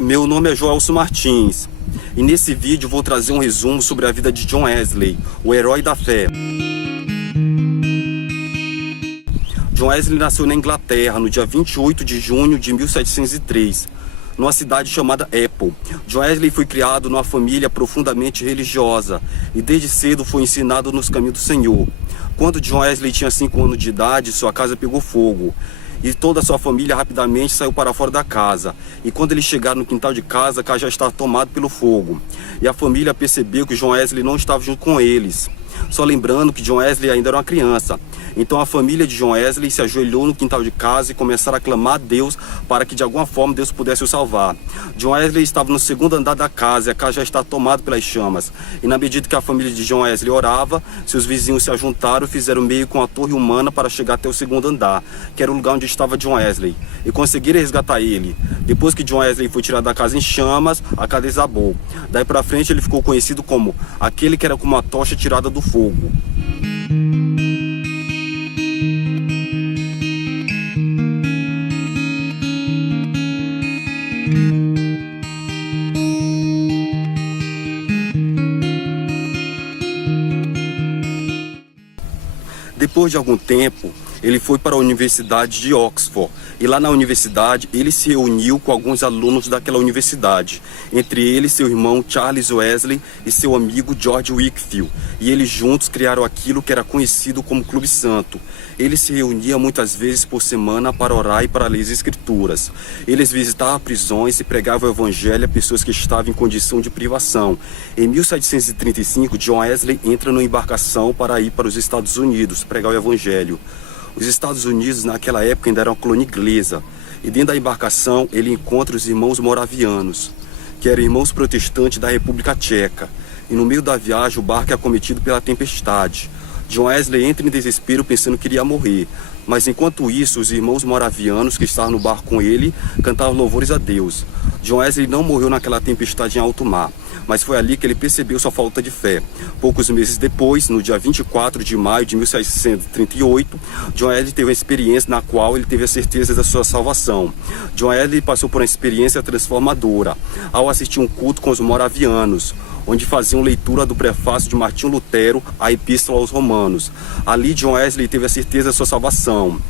Meu nome é Joelson Martins e nesse vídeo vou trazer um resumo sobre a vida de John Wesley, o herói da fé. John Wesley nasceu na Inglaterra no dia 28 de junho de 1703, numa cidade chamada Apple. John Wesley foi criado numa família profundamente religiosa e desde cedo foi ensinado nos caminhos do Senhor. Quando John Wesley tinha 5 anos de idade, sua casa pegou fogo e toda a sua família rapidamente saiu para fora da casa. E quando eles chegaram no quintal de casa, a casa já estava tomada pelo fogo. E a família percebeu que John Wesley não estava junto com eles. Só lembrando que John Wesley ainda era uma criança. Então a família de John Wesley se ajoelhou no quintal de casa e começaram a clamar a Deus para que de alguma forma Deus pudesse o salvar. John Wesley estava no segundo andar da casa e a casa já estava tomada pelas chamas. E na medida que a família de John Wesley orava, seus vizinhos se ajuntaram e fizeram meio com a torre humana para chegar até o segundo andar, que era o lugar onde estava John Wesley, e conseguiram resgatar ele. Depois que John Wesley foi tirado da casa em chamas, a casa desabou. Daí para frente ele ficou conhecido como aquele que era como uma tocha tirada do fogo. Depois de algum tempo, ele foi para a Universidade de Oxford e lá na universidade ele se reuniu com alguns alunos daquela universidade, entre eles seu irmão Charles Wesley e seu amigo George Whitefield, e eles juntos criaram aquilo que era conhecido como Clube Santo. Eles se reuniam muitas vezes por semana para orar e para ler as escrituras. Eles visitavam prisões e pregavam o evangelho a pessoas que estavam em condição de privação. Em 1735, John Wesley entra numa embarcação para ir para os Estados Unidos pregar o evangelho. Os Estados Unidos naquela época ainda era uma colônia inglesa, e dentro da embarcação ele encontra os irmãos moravianos, que eram irmãos protestantes da República Tcheca, e no meio da viagem o barco é acometido pela tempestade. John Wesley entra em desespero pensando que iria morrer, mas enquanto isso os irmãos moravianos que estavam no barco com ele cantavam louvores a Deus. John Wesley não morreu naquela tempestade em alto mar, mas foi ali que ele percebeu sua falta de fé. Poucos meses depois, no dia 24 de maio de 1738, John Wesley teve uma experiência na qual ele teve a certeza da sua salvação. John Wesley passou por uma experiência transformadora ao assistir um culto com os moravianos, onde faziam leitura do prefácio de Martinho Lutero à Epístola aos Romanos. Ali John Wesley teve a certeza da sua salvação.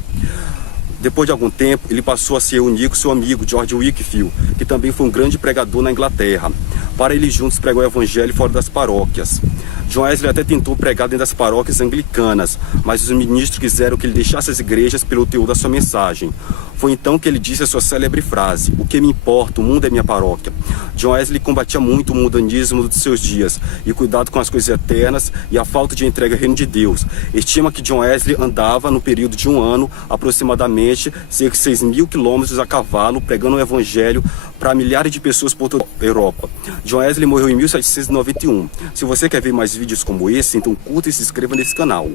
Depois de algum tempo, ele passou a se reunir com seu amigo George Whitefield, que também foi um grande pregador na Inglaterra, para eles juntos pregar o evangelho fora das paróquias. John Wesley até tentou pregar dentro das paróquias anglicanas, mas os ministros quiseram que ele deixasse as igrejas pelo teor da sua mensagem. Foi então que ele disse a sua célebre frase: "O que me importa, o mundo é minha paróquia". John Wesley combatia muito o mundanismo dos seus dias e cuidado com as coisas eternas e a falta de entrega ao reino de Deus. Estima que John Wesley andava, no período de um ano, aproximadamente cerca de 6.000 quilômetros a cavalo, pregando o evangelho para milhares de pessoas por toda a Europa. John Wesley morreu em 1791. Se você quer ver mais vídeos como esse, então curta e se inscreva nesse canal.